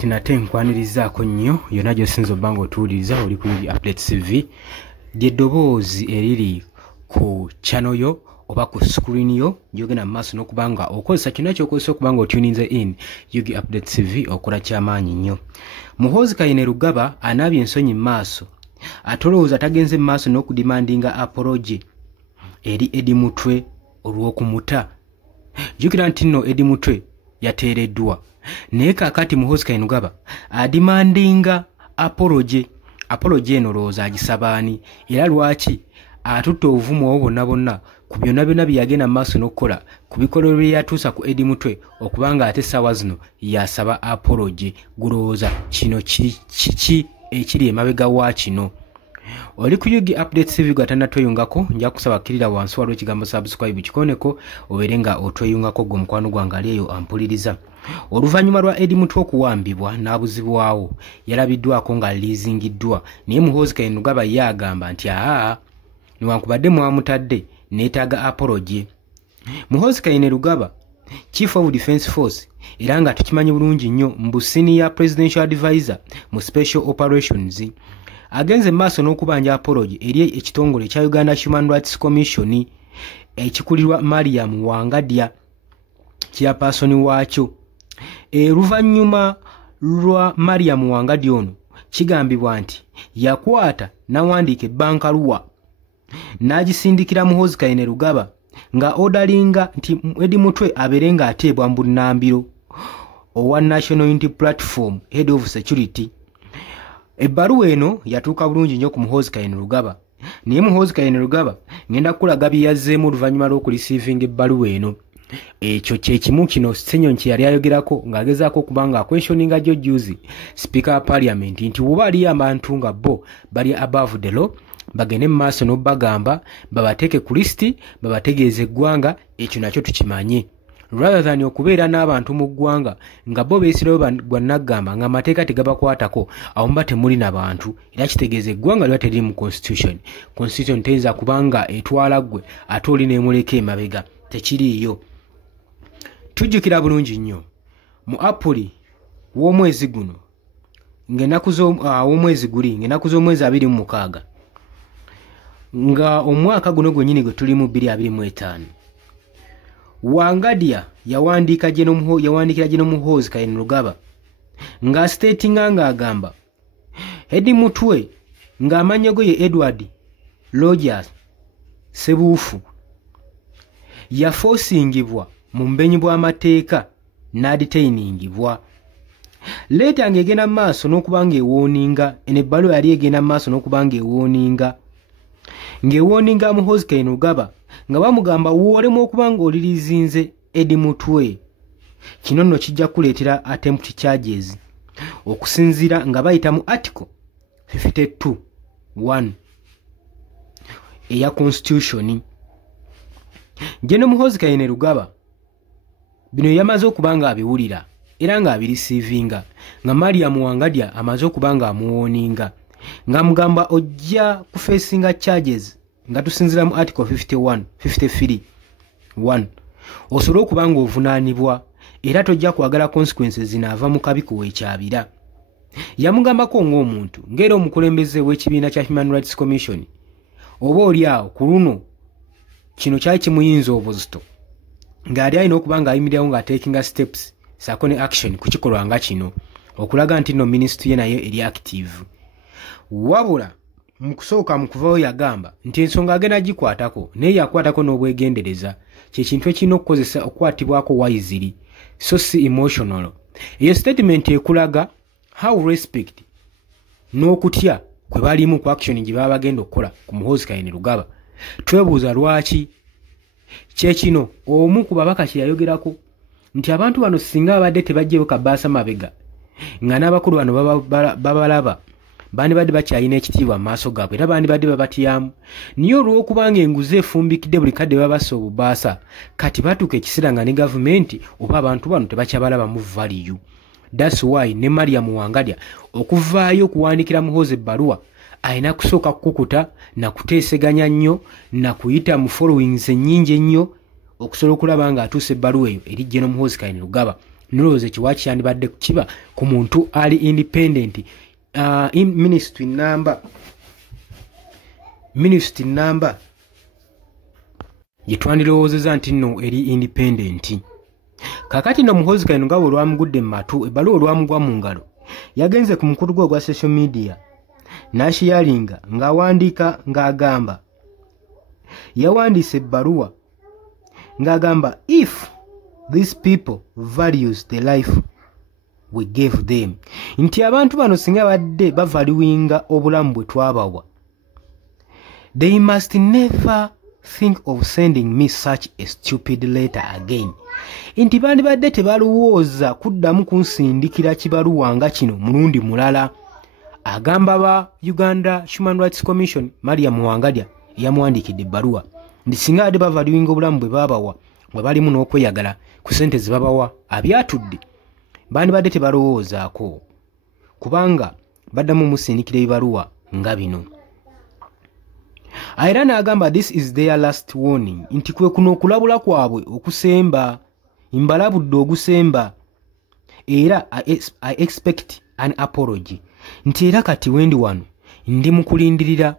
Tinate nkwanirizaako nnyo yonna gy'osinza obbanga otuwuliriza oli ku UG Updates TV ly'eddoboozi eriri ku channel yo oba ku screen yo gy'ogenda mu maaso n'okubanga okozesa kyonna ky'okozesa okubanga otuninze in UG Updates TV okola ky'amaanyi nnyo. Muhoozi Kainerugaba anaabye ensonyi mu maaso ate olowooza tagenze mu maaso n'okudimandinga apology eri Eddie Mutwe olw'okumuta. Jjukira nti nno Eddie Mutwe yateereddwa. Naye kaakati Muhoozi Kainerugaba adimandinga apology eno olowooza agisaba ani era lwaki atutte obuvumu obwo bonna bonna ku byonna byonna bye yagenda mu maaso n'okukola ku bikolwa bye yatuusa ku Eddie Mutwe okubanga ate essaawa zino yasaba apology. Gulowooza kino kiki ekiri emabega wa kino? Oli ku UG Updates TV gwatannatweyungako nja kusaba kkirira wansi waliwo ekigambo subscribe kikoneko obeere nga otweyungako gwe mukwano gwange ali eyo ampuliriza. Oluvannyuma lwa Eddie Mutwe okuwambibwa n'abuzibwawo yalabiddwako nga liizingiddwa, naye Muhoozi Kainerugaba ye agamba nti newankubadde mwamutadde neetaaga apology. Muhoozi Kainerugaba Chief of Defence Force era nga tukimanyi bulungi nnyo mbu Senior Presidential Advisor mu Special Operations agenze maaso n'okubanja apology eri ekitongole kya Uganda Human Rights Commission ekikulirwa Mariam Wangadya chairperson waakyo. Oluvannyuma lwa Mariam Wangadya ono kigambibwa nti yakwata n'awandiika ebbankaluwa n'agisindikira Muhoozi Kainerugaba nga odalinga nti Eddie Mutwe abeere nga ateebwa mu bunnambiro owa National Unity Platform Head of Security. Ebbaluwa eno yatuuka bulungi nnyo ku Muhoozi Kainerugaba, naye Muhoozi Kainerugaba ngenda kukulaga bye yazzeemu oluvannyuma lw'okulisiivinga ebbaluwa eno. Ekyo kye kimu kino Ssennyonyi kye yali ayogerako ng'agezaako okuba nga questioninga George Juzi Speaker wa Parliament nti bw'oba aliyo abantu nga bo bali above the law bagende mu maaso n'obbagamba babateeke ku lisiti babategeeze eggwanga, ekyo nakyo tukimanye. Rather than okubeera n'abantu mu ggwanga nga bo beesirayo gwannaggamba nga amateeka tegabakwatako, awo muba temuli n'abantu era kitegeeza eggwanga liba teriri mu constitution. Constitution teyinza kubanga etwala ggwe ate oli n'emuleka emabega, tekiriiyo. Tujjukira bulungi nnyo mu Apuli w'omwezi guno ng'ennaku ng'ennaku z'omwezi 26 nga omwaka guno gwennyini gwe tulimu 2025 Wangadya yawandiikira Gen. Muhoozi Kainerugaba nga statinga ng'agamba Eddie Mutwe ng'amannya go ye Edward Rogers Sebuufu yafoosingibwa mu mbenyi bw'amateeka n'adetainingibwa. Leeta ng'egenda mu maaso n'okuba ng'ewooninga ebbaluwa yali egenda mu maaso n'okuba ng'ewooninga Muhoozi Kainerugaba nga bamugamba woolemu okuba ng'olirizinze Eddie Mutwe. Kino nno kijja kuleetera attempt charges okusinziira nga bayita mu article 52(1) eya constitution. Gen. Muhoozi Kainerugaba bino yamaze okuba nga abiwulira era nga abirisiivinga nga Mariam Wangadya amaze okuba nga amuwooninga nga mugamba ojja kufeesinga charges nga tusinzira mu article 53(1) osobole okuba nga ovunaanibwa era tojja kwagala consequences zinaava mu kabi kuweekyabira. Yamugambako ng'omuntu ng'era omukulembeze w'ekibiina kya Human Rights Commission oba oli awo ku luno kino kyali kimuyinza obuzito ng'ali alina okuba ng'ayimirirawo ng'atekinga steps saako ne action ku kikolwa nga kino okulaga nti nno ministry ye nayo eri active. Wabula mu kusooka mu kuvayo yagamba nti ensonga agenda gikwatako naye yakwatako n'obwegendereza, kye kintu ekirina okukozesa okukwatibwako wisely so si emotional. Eyo statement ekulaga how respect n'okutya kwe balimu ku action gye baba bagenda okukola ku Muhoozi Kainerugaba. Twebuuza lwaki kyekino omu ku babaka kye yayogerako nti abantu bano singa babadde tebajjeyo kabaasa mabega nga n'abakulu bano babalaba bandibadde bakyalina ekitiibwa mu maaso gaabwe era bandibadde babatyamu, niye olw'okubanga enguzi efumbikidde buli kadde babassa obubaasa kati batuuka ekiseera nga ne gavumenti oba abantu bano tebakyabalabamu value. That's why ne Mariam Wangadya okuvaayo okuwandikira Muhoozi ebbaluwa alina kusooka kukukuta na kuteeseganya nnyo na kuyita mu followings ennyingi ennyo okusobola okulaba nga atuuse ebbaluwa eyo eri Gen. Muhoozi Kainerugaba noloze kiwachi yandibadde kiba ku muntu ali independent. In ministry number yetwandirowoozeza nti nno eri independent. Kakati no Muhoozi Kayino nga olwamugudde mu matu ebbaluwa olwamugwa mu ngalo yagenze ku mukulu gwe ogwa social media n'ashiyalinga ng'awandiika ng'agamba yawandiise ebbaluwa ng'agamba if these people values the life we gave them, nti abantu bano singa badde bavaluwinga obulamu bwe twabawa, they must never think of sending me such a stupid letter again. Nti bandibadde tebalowooza kuddamu kunsindikira kibaluwa nga kino mulundi mulala. Agamba ba Uganda Human Rights Commission Maria Muwangalya yamuwandikidde ebbaluwa nti singa badde bavaluwinga obulamu bwe babawa bwe balimu n'okweyagala ku ssente ze babawa abyatudde, bandibadde tebalowoozaako kubanga baddamu musindikira ebibaluwa nga bino. Era n'agamba this is their last warning, nti kwe kuno okulabula kwabwe okusemba, mbalabudde ogusemba, era I expect an apology, nti era kati wendi wano ndi mukulindirira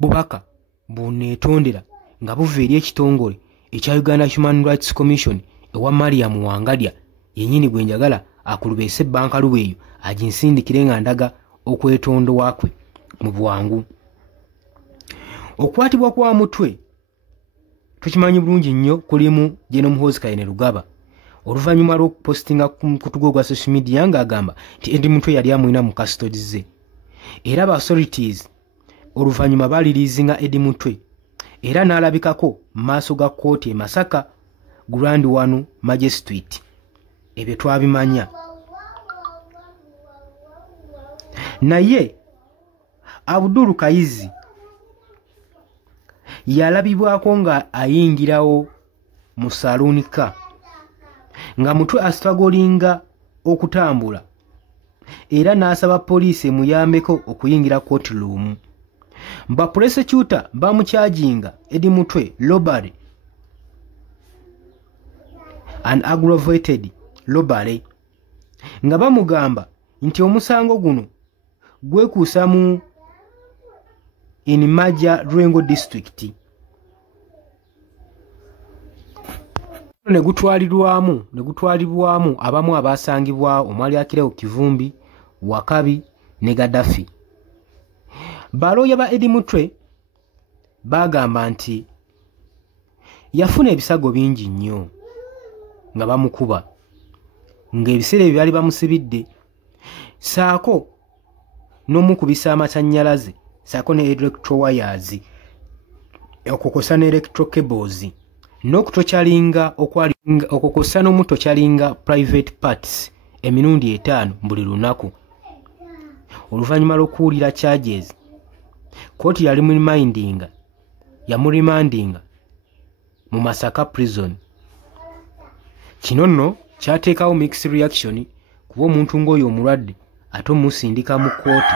bubaka buneetondera nga buva eri ekitongole ekya Uganda Human Rights Commission ewa Maria Muwangalya yennyini gwe njagala akulubeese ebbanka lubeeyo aginsindikire nga ndaga okwetondowa kwe mu bwangu. Okwatibwa kwa mutwe tukimanyi bulungi nnyo kulimu General Muhoozi Kayino Lugaba oluvannyuma lw'okupostinga ku mukutu gwa social media ng'agamba nti Eddie Mutwe yali amulina mu custody ze, era ba authorities oluvannyuma baliriizinga Eddie Mutwe era n'alabikako mu maaso ga kkooti e Masaka Grand 1 Magistrate. Ebyo twabimanya. Naye Abdul Kayizi yalabibwako nga ayingirawo mu salunika nga Mutwe astragolinga okutambula era n'asaba poliisi emuyambeko okuyingira courtroom. Ba prosecutor bamukyajinga Eddie Mutwe robbery and aggravated robbery nga bamugamba nti omusango guno gwekuusa mu in Majja Lwengo district. Negutwalibwamu abamu abasangibwa omwali Akirewo Kivumbi, Wakabi ne Gaddafi. Balooya ba Eddie Mutwe bagamba nti yafuna ebisago bingi nnyo nga bamukuba ng'ebiseera ebyo byali bamusibidde saako n'omukubisa amasannyalaze saako ne electro wires okukosa ne electro cables n'okutokyalinga okukosa n'omutokyalinga private parts emirundi 5 buli lunaku. Oluvannyuma lw'okuwulira charges kooti yamurimandinga mu Masaka prison. Kino nno kyateekawo mixed reaction kuba omuntu ng'oyo omulwadde ate omusindika mu kooti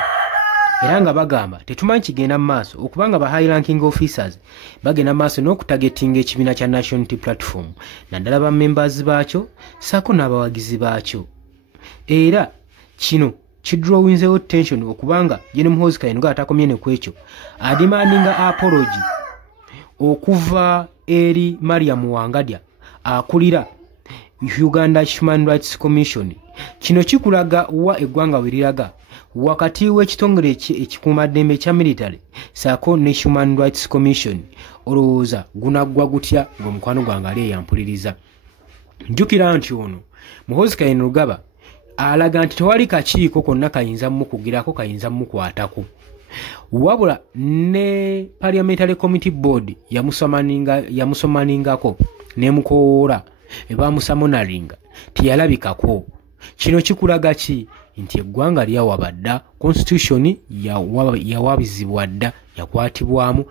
era nga bagamba tetumanyi kigenda mu maaso okubanga ba high ranking officers bagenda mu maaso n'okutagetinga ekibiina kya National Unity Platform naddala ba members baakyo saako n'abawagizi baakyo. Era kino kidrawinzewo tension okubanga General Muhoozi Kayino nga atakomye ne kwekyo ademandinga apology okuva eri Maria Muwangalya akulira Uganda Human Rights Commission. Kino kikulaga wa eggwanga weriraga wakati w'ekitongole ekikuumaddembe kya military saako ne Human Rights Commission olowooza gunaggwa gutya ng'omukwano gwange ali eyampuliriza. Njukira nti ono Muhoozi Kayino Lugaba alaga nti tewali kakiiko konna kayinza mukugirako kayinza mukwatako wabula ne Parliamentary Committee Board yamusomaningako n'emukoola ebamusamonalinga tiyalabikako. Kino kikulaga ki nti eggwanga lyawaba dda, constitution yawabizibwa dda, yakwatibwamu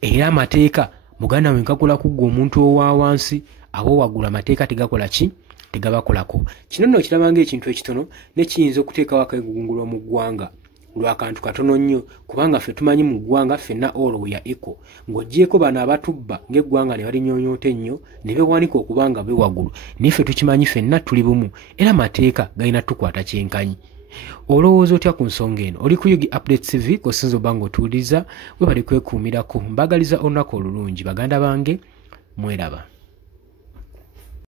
era amateeka muganda wenkakula kuggwa omuntu owa wansi abo wagula amateeka tegakola ki tegabakolako. Kino nno kirabanga ekintu ekitono ne kiyinza okuteekawo akagungulwa mu ggwanga lwakantu katono nnyo kubanga ffe tumanyi mu ggwanga ffenna olo ya eco ng'oggyeko bano abatubba ng'eggwanga ne balinyonyoota ennyo ne beewanika okuba nga bewagulu naye ffe tukimanyi ffenna tuli bumu era amateeka galina tukwata kyenkanyi. Olowooza otya ku nsonga eno? Oli ku Yugi Updates TV kosinza oba ng'otuwuliriza we bali kwekuumirako mbagaliza olunaku olulungi baganda bange mweraba.